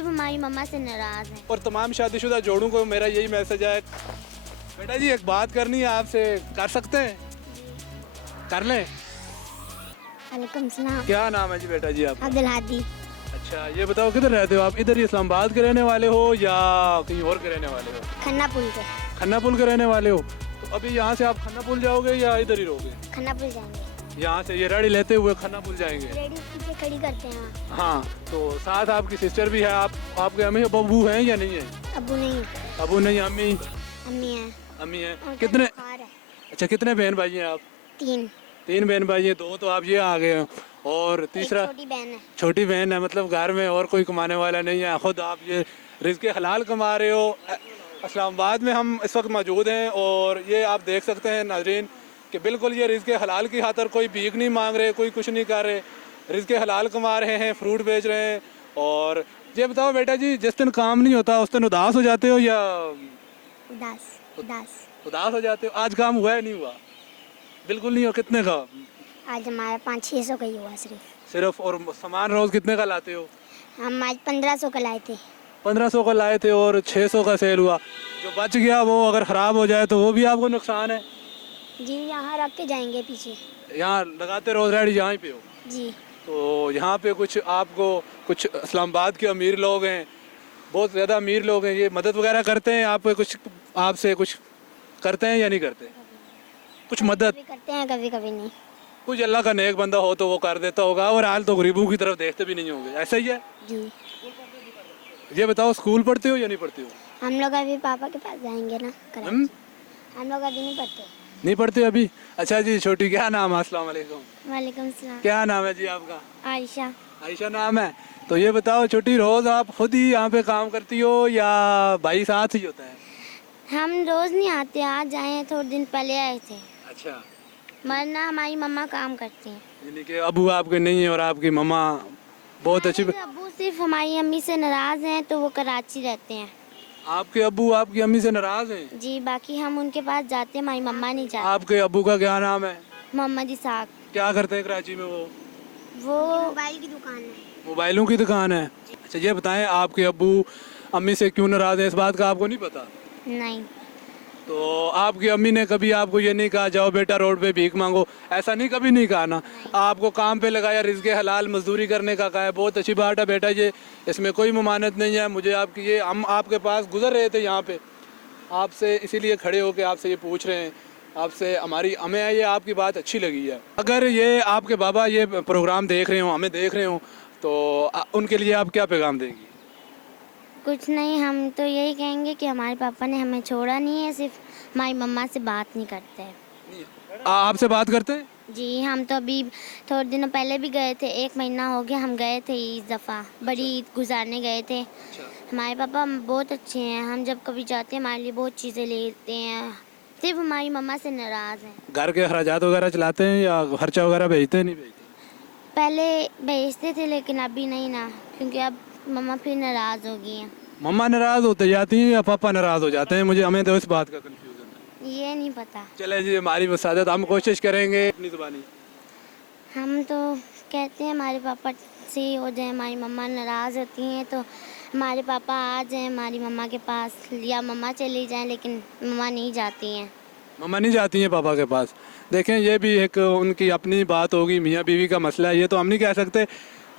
सिर्फ हमारी मम्मा से नाराज़ हैं। और तमाम शादीशुदा जोड़ों को मेरा यही मैसेज है। बेटा जी एक बात करनी है आपसे, कर सकते हैं? कर लें? वालेकुम सलाम। क्या नाम है जी बेटा जी आप? अब्दुल हादी। अच्छा ये बताओ किधर रहते हो आप? इधर ही इस्लामाबाद के रहने वाले हो या कहीं और के रहने वाले हो? खन्ना पुल के। खन्ना पुल के रहने वाले हो? तो अभी यहाँ से आप खन्ना पुल जाओगे या इधर ही रहोगे? खन्ना पुल जाएंगे। यहाँ से ये रेडी लेते हुए खन्ना पुल जाएंगे? रेडी पीछे खड़ी करते हैं वहाँ। हाँ तो साथ आपकी सिस्टर भी है, आपके अम्मी अबू हैं या नहीं है? अबू नहीं, अबू नहीं, अम्मी? अम्मी है। अम्मी है। उनका कितने? बुखार है। अच्छा कितने बहन भाई हैं आप? 3। 3 बहन भाई हैं, 2 तो आप ये आ गए हो और तीसरा? छोटी बहन है। छोटी बहन है, मतलब घर में और कोई कमाने वाला नहीं है, खुद आप ये रिज़्क़ हलाल कमा रहे हो। इस्लामाबाद में हम इस वक्त मौजूद हैं और ये आप देख सकते हैं नाजरीन कि बिल्कुल ये रिज़्क़ हलाल की खातर कोई भीख नहीं मांग रहे, कोई कुछ नहीं कर रहे, रिज़्क़ हलाल कमा रहे हैं, फ्रूट बेच रहे हैं। और ये बताओ बेटा जी जिस दिन काम नहीं होता उस दिन उदास हो जाते हो या? उदास हो जाते हो। आज काम हुआ है नहीं हुआ? बिल्कुल नहीं हो। कितने का? आज हमारा 500-600 का ही हुआ सिर्फ। सिर्फ? और सामान रोज़ कितने का लाते हो? हम आज 1500 का लाए थे। 1500 का लाए थे और 600 का सेल हुआ। जो बच गया वो अगर ख़राब हो जाए तो वो भी आपको नुकसान है? जी यहाँ रख के जाएंगे पीछे। यहाँ लगाते रोज़ रेडी यहाँ पे हो? जी। तो यहाँ पे कुछ आपको कुछ इस्लामाबाद के अमीर लोग हैं, बहुत ज़्यादा अमीर लोग हैं, ये मदद वगैरह करते हैं आप कुछ, आपसे कुछ करते हैं या नहीं करते? कुछ मदद कभी करते हैं, कभी कभी नहीं। कुछ अल्लाह का नेक बंदा हो तो वो कर देता होगा और हाल तो गरीबों की तरफ देखते भी नहीं होंगे, ऐसा ही है? जी। ये बताओ स्कूल पढ़ते हो या नहीं पढ़ते हो? हम लोग अभी पापा के पास जाएंगे ना कराची। हम लोग अभी नहीं पढ़ते। नहीं पढ़ते अभी? अच्छा जी छोटी क्या नाम है? अस्सलाम वालेकुम। वालेकुम सलाम। क्या नाम है जी आपका? आयशा। आयशा नाम है। तो ये बताओ छोटी रोज़ आप खुद ही यहाँ पे काम करती हो या भाई साथ ही होता है? हम रोज नहीं आते, आज आए हैं, थोड़े दिन पहले आए थे। अच्छा वरना हमारी मम्मा काम करती हैं। यानी कि अबू आपके नहीं है और आपकी मम्मा बहुत अच्छी। हमारे अब्बू सिर्फ हमारी अम्मी से नाराज हैं तो वो कराची रहते हैं। आपके अबू आपकी अम्मी से नाराज हैं? जी, बाकी हम उनके पास जाते हैं, हमारी मम्मा नहीं जाती। आपके अबू का क्या नाम है? मोहम्मद इसाक। क्या करते हैं कराची में वो? मोबाइल की दुकान है। मोबाइलों की दुकान है। अच्छा ये बताएं आपके अबू अम्मी से क्यों नाराज हैं, इस बात का आपको नहीं पता? नहीं। तो आपकी अम्मी ने कभी आपको ये नहीं कहा जाओ बेटा रोड पे भीख मांगो, ऐसा नहीं कभी नहीं कहा ना? आपको काम पे लगाया, रिज़्क़ हलाल मजदूरी करने का कहा है, बहुत अच्छी बात है बेटा, ये इसमें कोई ममानत नहीं है। मुझे आपकी ये हम आपके पास गुजर रहे थे यहाँ पे आपसे, इसीलिए खड़े होके आपसे ये पूछ रहे हैं, आपसे हमारी हमें ये आपकी बात अच्छी लगी है। अगर ये आपके बाबा ये प्रोग्राम देख रहे हो, हमें देख रहे हो, तो उनके लिए आप क्या पैगाम देंगी? कुछ नहीं, हम तो यही कहेंगे कि हमारे पापा ने हमें छोड़ा नहीं है, सिर्फ हमारी मम्मा से बात नहीं करते हैं। आपसे बात करते हैं? जी, हम तो अभी थोड़े दिनों पहले भी गए थे, 1 महीना हो गया, हम गए थे इस दफ़ा, बड़ी ईद गुजारने गए थे। हमारे पापा बहुत अच्छे हैं, हम जब कभी जाते हैं हमारे लिए बहुत चीज़ें लेते हैं, सिर्फ हमारी मम्मा से नाराज़ हैं। घर के अखराजात वगैरह चलाते हैं या खर्चा वगैरह भेजते हैं? नहीं भेजते? पहले भेजते थे लेकिन अभी नहीं ना, क्योंकि अब मम्मा फिर नाराज़ हो गई हैं। मम्मा नाराज होते जाती हैं या पापा नाराज हो जाते हैं? हमें तो इस बात का कंफ्यूजन है। ये नहीं पता। चले जी हमारी वसादत, हम कोशिश करेंगे अपनी ज़ुबानी। हम तो कहते हैं हमारे पापा से ही हो जाए, हमारी मम्मा नाराज़ होती हैं तो हमारे पापा आ जाएं हमारी मम्मा के पास, या मम्मा चली जाएं, लेकिन मम्मा नहीं जाती हैं। मम्मा नहीं जाती हैं पापा के पास? देखें ये भी एक उनकी अपनी बात होगी, मियाँ बीवी का मसला है, ये तो हम नहीं कह सकते।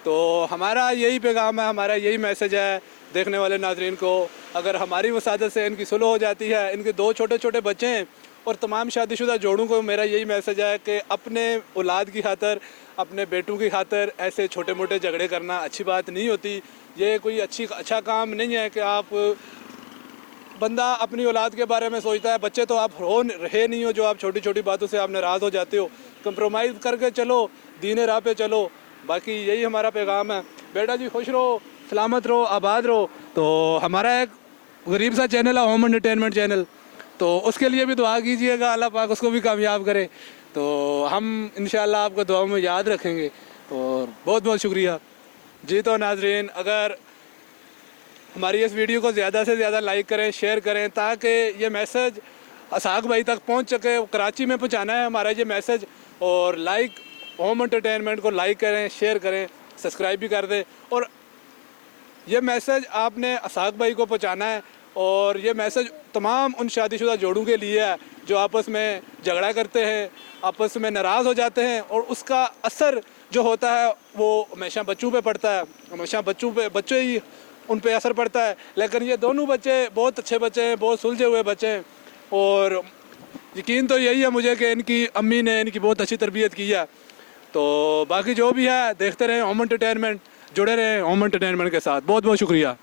तो हमारा यही पैगाम है, हमारा यही मैसेज है देखने वाले नाजरीन को, अगर हमारी वसादत से इनकी सुलह हो जाती है, इनके 2 छोटे छोटे बच्चे हैं, और तमाम शादीशुदा जोड़ों को मेरा यही मैसेज है कि अपने औलाद की खातर, अपने बेटों की खातर ऐसे छोटे मोटे झगड़े करना अच्छी बात नहीं होती। ये कोई अच्छा काम नहीं है कि आप बंदा अपनी औलाद के बारे में सोचता है। बच्चे तो आप हो रहे नहीं हो जो आप छोटी छोटी बातों से आप नाराज़ हो जाते हो। कंप्रोमाइज़ करके चलो, दीन राह पे चलो, बाकी यही हमारा पैगाम है। बेटा जी खुश रहो, सलामत रहो, आबाद रहो। तो हमारा एक गरीब सा चैनल है होम एंटरटेनमेंट चैनल, तो उसके लिए भी दुआ कीजिएगा, अल्लाह पाक उसको भी कामयाब करे। तो हम इंशाल्लाह आपको दुआ में याद रखेंगे। और बहुत बहुत शुक्रिया जी। तो नाजरीन अगर हमारी इस वीडियो को ज़्यादा से ज़्यादा लाइक करें, शेयर करें, ताकि ये मैसेज असाक भाई तक पहुंच सके। कराची में पहुंचाना है हमारा ये मैसेज। और होम एंटरटेनमेंट को लाइक करें, शेयर करें, सब्सक्राइब भी कर दें। और ये मैसेज आपने असाक भाई को पहुंचाना है और ये मैसेज तमाम उन शादीशुदा जोड़ों के लिए है जो आपस में झगड़ा करते हैं, आपस में नाराज़ हो जाते हैं और उसका असर जो होता है वो हमेशा बच्चों पे पड़ता है, हमेशा बच्चे ही उन पे असर पड़ता है। लेकिन ये दोनों बच्चे बहुत अच्छे बच्चे हैं, बहुत सुलझे हुए बच्चे हैं और यकीन तो यही है मुझे कि इनकी अम्मी ने इनकी बहुत अच्छी तरबियत की है। तो बाकी जो भी है देखते रहें होम एंटरटेनमेंट, जुड़े रहें होम एंटरटेनमेंट के साथ। बहुत बहुत शुक्रिया।